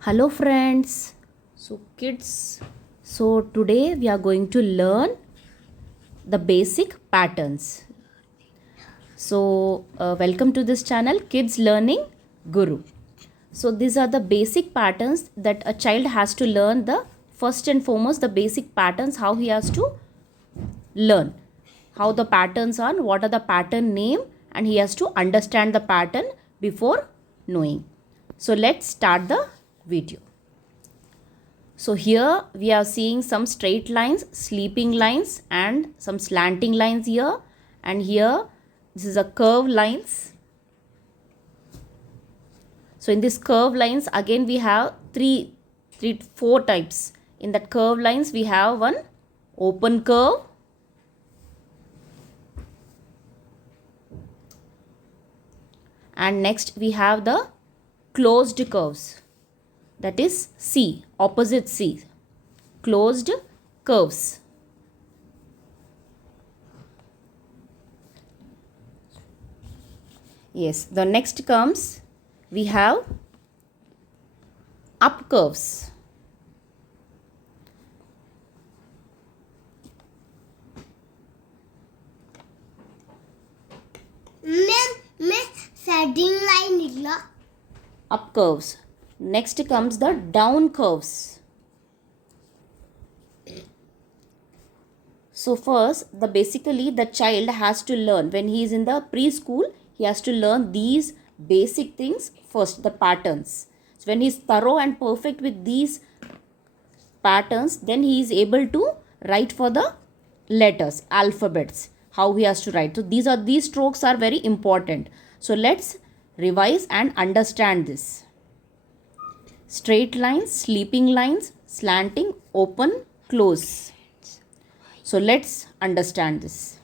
Hello friends. So today we are going to learn the basic patterns. Welcome to this channel, Kids Learning Guru. So these are the basic patterns that a child has to learn. The first and foremost, the basic patterns, how he has to learn, how the patterns are, what are the pattern name, and he has to understand the pattern before knowing. So let's start the video. So here we are seeing some straight lines, sleeping lines, and some slanting lines here. And here this is a curved lines. So in this curved lines again we have four types. In that curved lines we have one open curve, and next we have the closed curves, that is C, opposite C, closed curves. Yes, the next comes, we have up curves. Up curves. Next comes the down curves. So first, basically the child has to learn when he is in the preschool. He has to learn these basic things first, the patterns. So when he is thorough and perfect with these patterns, then he is able to write for the letters, alphabets, how he has to write. So these strokes are very important. So let's revise and understand this. Straight lines, sleeping lines, slanting, open, close. So let's understand this.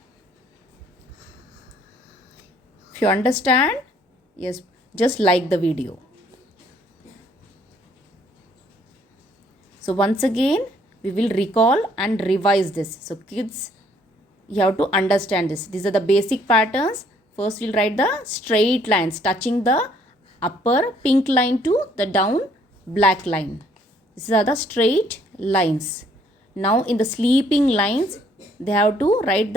If you understand, yes, just like the video. So once again, we will recall and revise this. So kids, you have to understand this. These are the basic patterns. First we'll write the straight lines touching the upper pink line to the down black line. These are the straight lines. Now in the sleeping lines, they have to write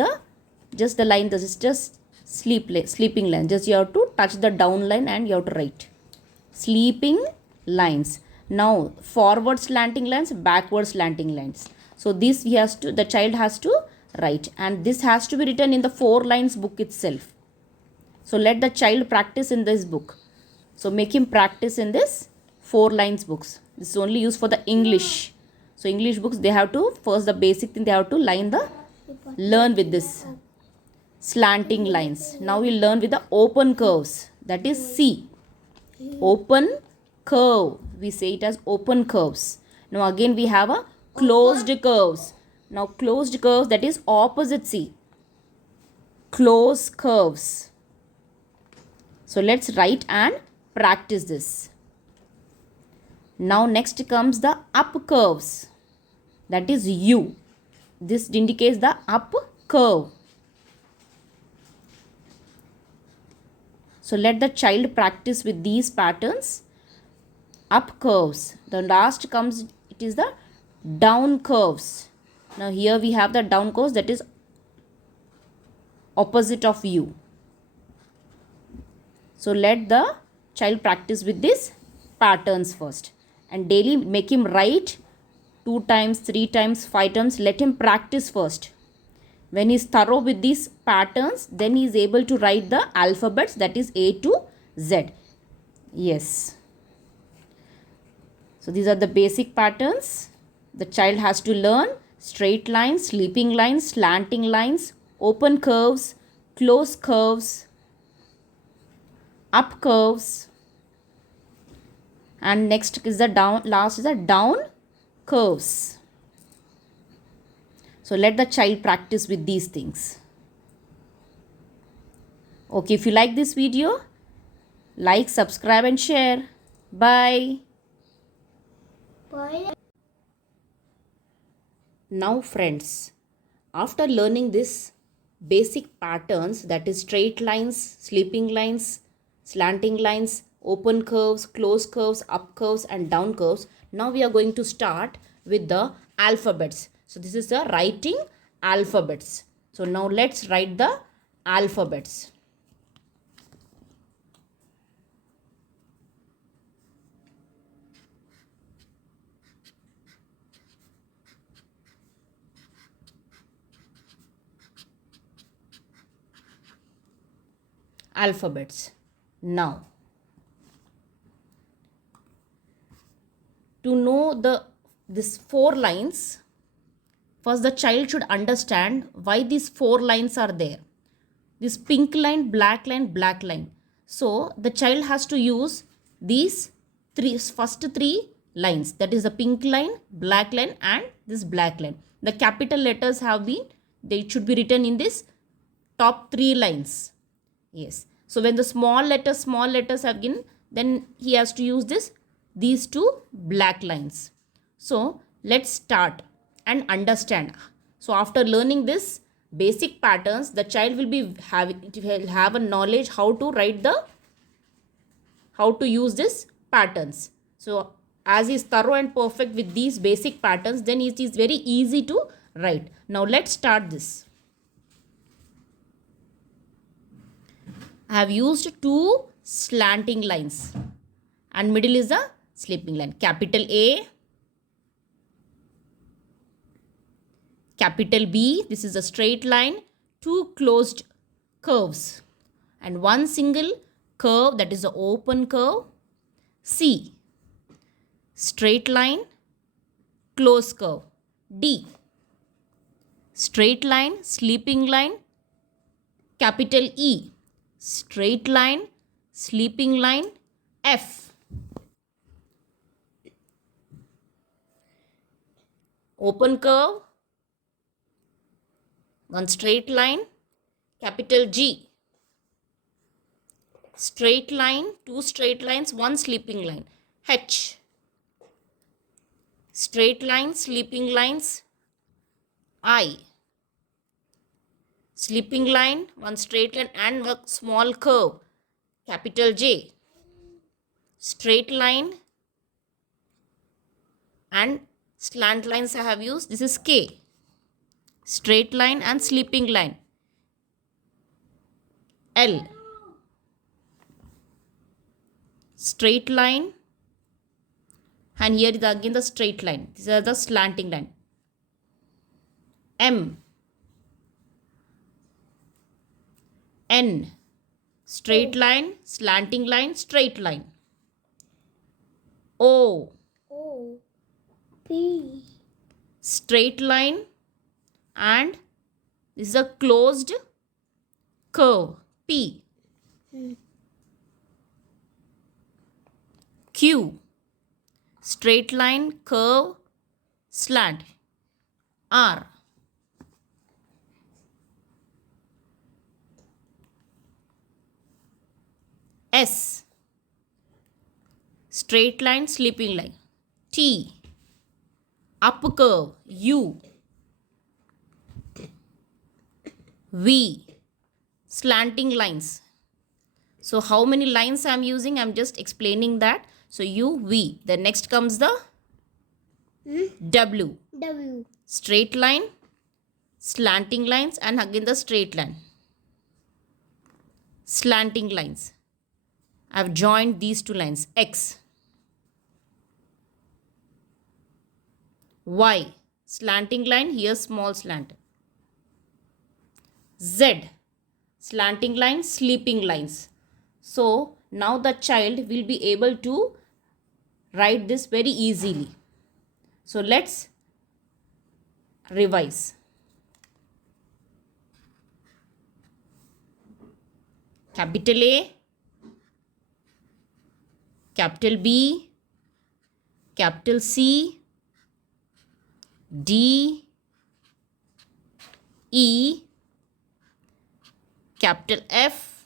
just the line. This is just sleeping line. Just you have to touch the down line and you have to write sleeping lines. Now forward slanting lines, backward slanting lines. So this the child has to write, and this has to be written in the 4 lines book itself. So let the child practice in this book. So make him practice in this 4 lines books. This is only used for the English. So English books, they have to, first the basic thing, they have to learn with this slanting lines. Now we'll learn with the open curves. That is C. Open curve. We say it as open curves. Now again we have a closed curves. Now closed curves, that is opposite C. Close curves. So let's write and practice this. Now next comes the up curves, that is U. This indicates the up curve. So let the child practice with these patterns. Up curves. The last comes, it is the down curves. Now here we have the down curves, that is opposite of U. So let the child practice with these patterns first. And daily make him write 2 times, 3 times, 5 times. Let him practice first. When he is thorough with these patterns, then he is able to write the alphabets, that is A to Z. Yes. So these are the basic patterns. The child has to learn straight lines, sleeping lines, slanting lines, open curves, close curves, up curves. And next is the last is the down curves. So let the child practice with these things. Okay, if you like this video, like, subscribe and share. Bye. Bye. Now friends, after learning this basic patterns, that is straight lines, sleeping lines, slanting lines, open curves, closed curves, up curves and down curves. Now we are going to start with the alphabets. So this is the writing alphabets. So now let's write the alphabets. Alphabets. Now, to know this 4 lines, first the child should understand why these 4 lines are there. This pink line, black line, black line. So the child has to use these first 3 lines. That is the pink line, black line and this black line. The capital letters they should be written in this top 3 lines. Yes. So when the small letters have been, then he has to use these 2 black lines. So let's start and understand. So after learning this basic patterns, the child will have a knowledge how to use this patterns. So as he is thorough and perfect with these basic patterns, then it is very easy to write. Now let's start this. I have used 2 slanting lines and middle is a sleeping line. Capital A, capital B, this is a straight line, 2 closed curves and 1 single curve, that is the open curve. C, straight line, closed curve. D, straight line, sleeping line. Capital E, straight line, sleeping line. F, open curve, 1 straight line. Capital G, straight line, 2 straight lines, 1 sleeping line. H, straight line, sleeping lines. I, sleeping line, 1 straight line and a small curve. Capital J, straight line and slant lines I have used. This is K, straight line and sleeping line. L, straight line and here is again the straight line. These are the slanting line. M, N, straight line, slanting line, straight line. O, P, straight line and this is a closed curve. P, Q, straight line, curve, slant. R, S, straight line, sleeping line. T, up curve. U, V, slanting lines. So how many lines I am using? I am just explaining that. So U, V. Then next comes the W. W, Straight line, slanting lines and again the straight line. Slanting lines. I have joined these 2 lines. X, Y, slanting line, here small slant. Z, slanting line, sleeping lines. So now the child will be able to write this very easily. So let's revise. Capital A, capital B, capital C, D, E, capital F,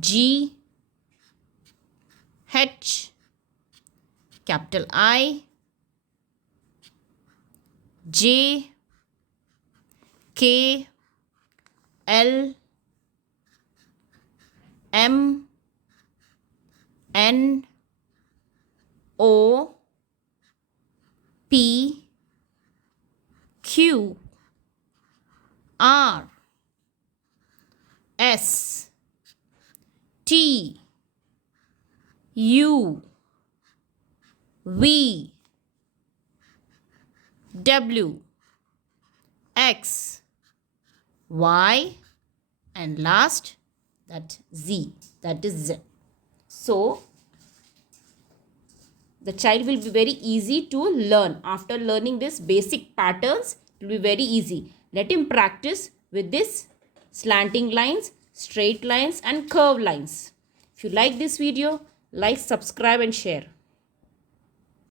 G, H, capital I, J, K, L, M, N O P Q R S T U V W X Y and last that Z, that is Z. So the child will be very easy to learn. After learning this basic patterns, it will be very easy. Let him practice with this slanting lines, straight lines and curved lines. If you like this video, like, subscribe and share.